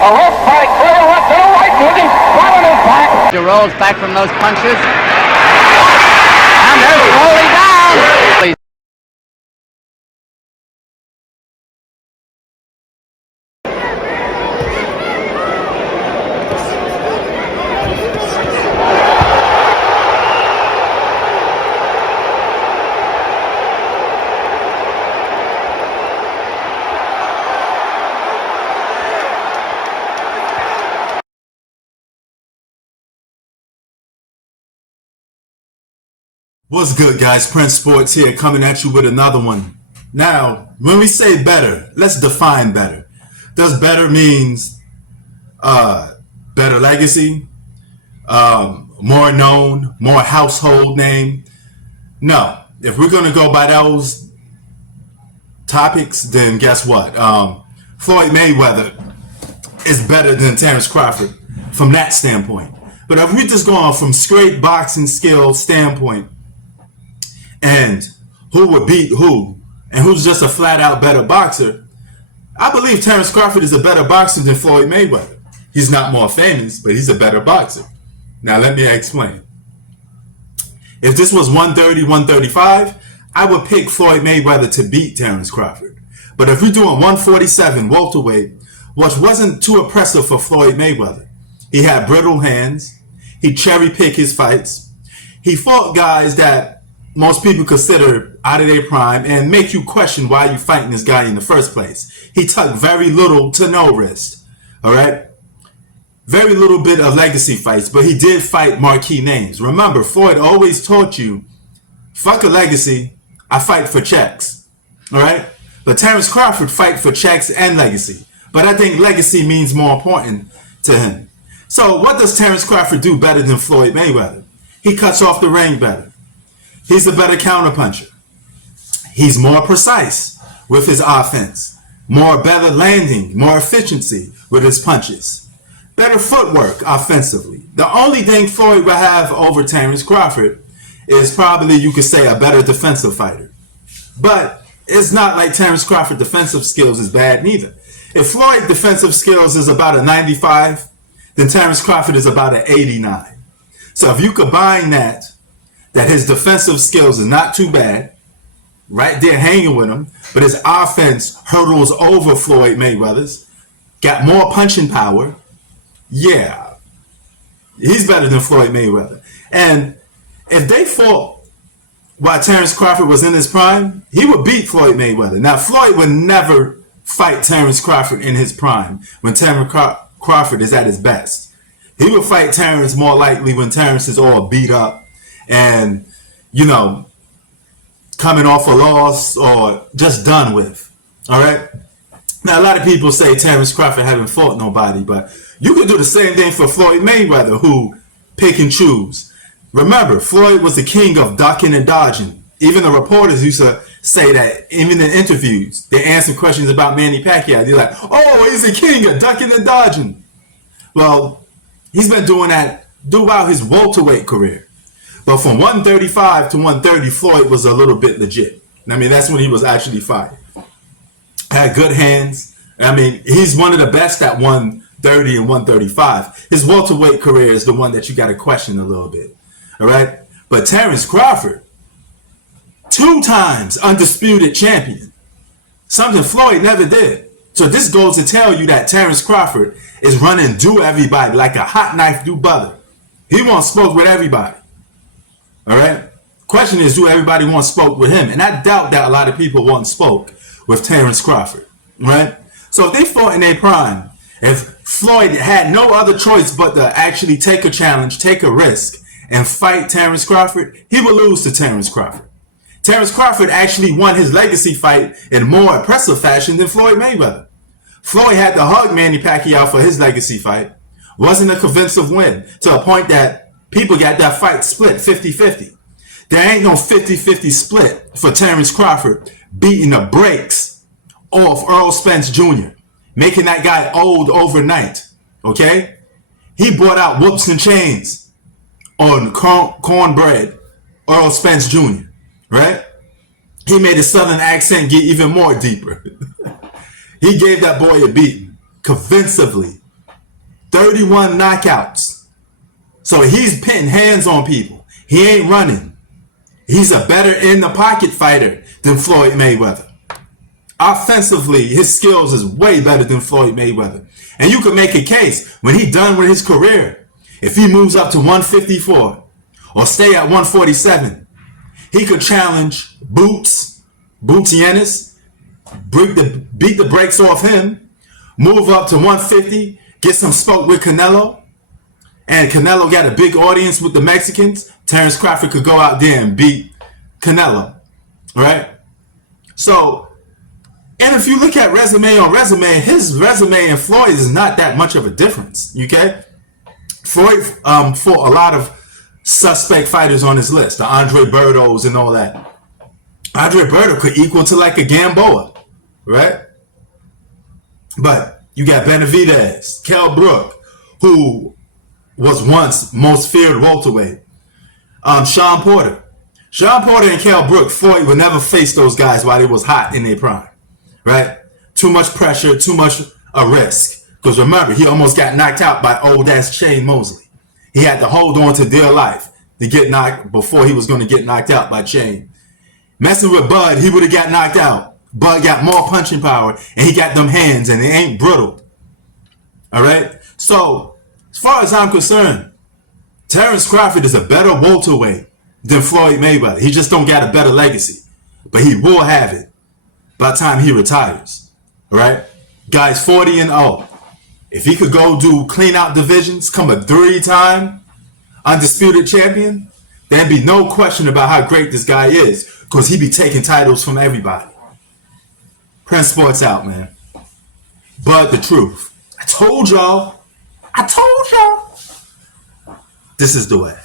A left side clear, left to the right, moving, following his back. He rolls back from those punches. And they're slowly down. What's good, guys? Prince Sports here, coming at you with another one. Now, when we say better, let's define better. Does better means better legacy, more known, more household name? No. If we're going to go by those topics, then guess what? Floyd Mayweather is better than Terence Crawford from that standpoint. But if we're just going from straight boxing skill standpoint, and who would beat who, and who's just a flat-out better boxer, I believe Terence Crawford is a better boxer than Floyd Mayweather. He's not more famous, but he's a better boxer. Now, let me explain. If this was 130, 135, I would pick Floyd Mayweather to beat Terence Crawford. But if we're doing 147 welterweight, which wasn't too oppressive for Floyd Mayweather. He had brittle hands. He cherry-picked his fights. He fought guys that most people consider out of their prime and make you question why you fighting this guy in the first place. He took very little to no risk. All right? Very little bit of legacy fights, but he did fight marquee names. Remember, Floyd always taught you, fuck a legacy, I fight for checks. All right? But Terence Crawford fight for checks and legacy. But I think legacy means more important to him. So what does Terence Crawford do better than Floyd Mayweather? He cuts off the ring better. He's a better counterpuncher. He's more precise with his offense. Better landing, more efficiency with his punches. Better footwork offensively. The only thing Floyd will have over Terence Crawford is probably, you could say, a better defensive fighter. But it's not like Terence Crawford defensive skills is bad neither. If Floyd defensive skills is about a 95, then Terence Crawford is about an 89. So if you combine that his defensive skills is not too bad, right there hanging with him, but his offense hurdles over Floyd Mayweather's, got more punching power, yeah, he's better than Floyd Mayweather. And if they fought while Terence Crawford was in his prime, he would beat Floyd Mayweather. Now, Floyd would never fight Terence Crawford in his prime when Terence Crawford is at his best. He would fight Terence more likely when Terence is all beat up and, you know, coming off a loss or just done with. All right? Now, a lot of people say Terence Crawford haven't fought nobody, but you could do the same thing for Floyd Mayweather, who pick and choose. Remember, Floyd was the king of ducking and dodging. Even the reporters used to say that, even in interviews, they answer questions about Manny Pacquiao. They're like, oh, he's the king of ducking and dodging. Well, he's been doing that throughout his welterweight career. But from 135 to 130, Floyd was a little bit legit. I mean, that's when he was actually fighting. Had good hands. I mean, he's one of the best at 130 and 135. His welterweight career is the one that you got to question a little bit. All right? But Terence Crawford, 2 times undisputed champion. Something Floyd never did. So this goes to tell you that Terence Crawford is running through everybody like a hot knife through butter. He wants smoke with everybody. All right? Question is, do everybody want smoke with him? And I doubt that a lot of people want smoke with Terence Crawford. Right? So if they fought in their prime, if Floyd had no other choice but to actually take a challenge, take a risk, and fight Terence Crawford, he would lose to Terence Crawford. Terence Crawford actually won his legacy fight in more impressive fashion than Floyd Mayweather. Floyd had to hug Manny Pacquiao for his legacy fight. Wasn't a convincing win, to a point that people got that fight split 50-50. There ain't no 50-50 split for Terence Crawford beating the brakes off Earl Spence Jr., making that guy old overnight. Okay? He brought out whoops and chains on cornbread Earl Spence Jr., right? He made his southern accent get even more deeper. He gave that boy a beating convincingly. 31 knockouts. So he's putting hands on people. He ain't running. He's a better in the pocket fighter than Floyd Mayweather. Offensively, his skills is way better than Floyd Mayweather. And you could make a case when he's done with his career, if he moves up to 154 or stay at 147, he could challenge Boots Ennis, beat the brakes off him, move up to 150, get some smoke with Canelo. And Canelo got a big audience with the Mexicans. Terence Crawford could go out there and beat Canelo. Right? So, and if you look at resume on resume, his resume and Floyd is not that much of a difference. Okay? Floyd fought a lot of suspect fighters on his list, the Andre Bertos and all that. Andre Berto could equal to like a Gamboa, right? But you got Benavidez, Kell Brook, who was once most feared welterweight. Sean Porter and Kell Brook, Floyd would never face those guys while they was hot in their prime, right? Too much pressure, too much a risk. Because remember, he almost got knocked out by old-ass Shane Mosley. He had to hold on to dear life to get knocked before he was going to get knocked out by Shane. Messing with Bud, he would have got knocked out. Bud got more punching power, and he got them hands, and they ain't brittle. All right? So, as far as I'm concerned, Terence Crawford is a better welterweight than Floyd Mayweather. He just don't got a better legacy. But he will have it by the time he retires. All right? Guy's 40-0. If he could go do clean out divisions, come a 3-time undisputed champion, there'd be no question about how great this guy is, because he'd be taking titles from everybody. Prince Sports out, man. But the truth. I told y'all. This is the way.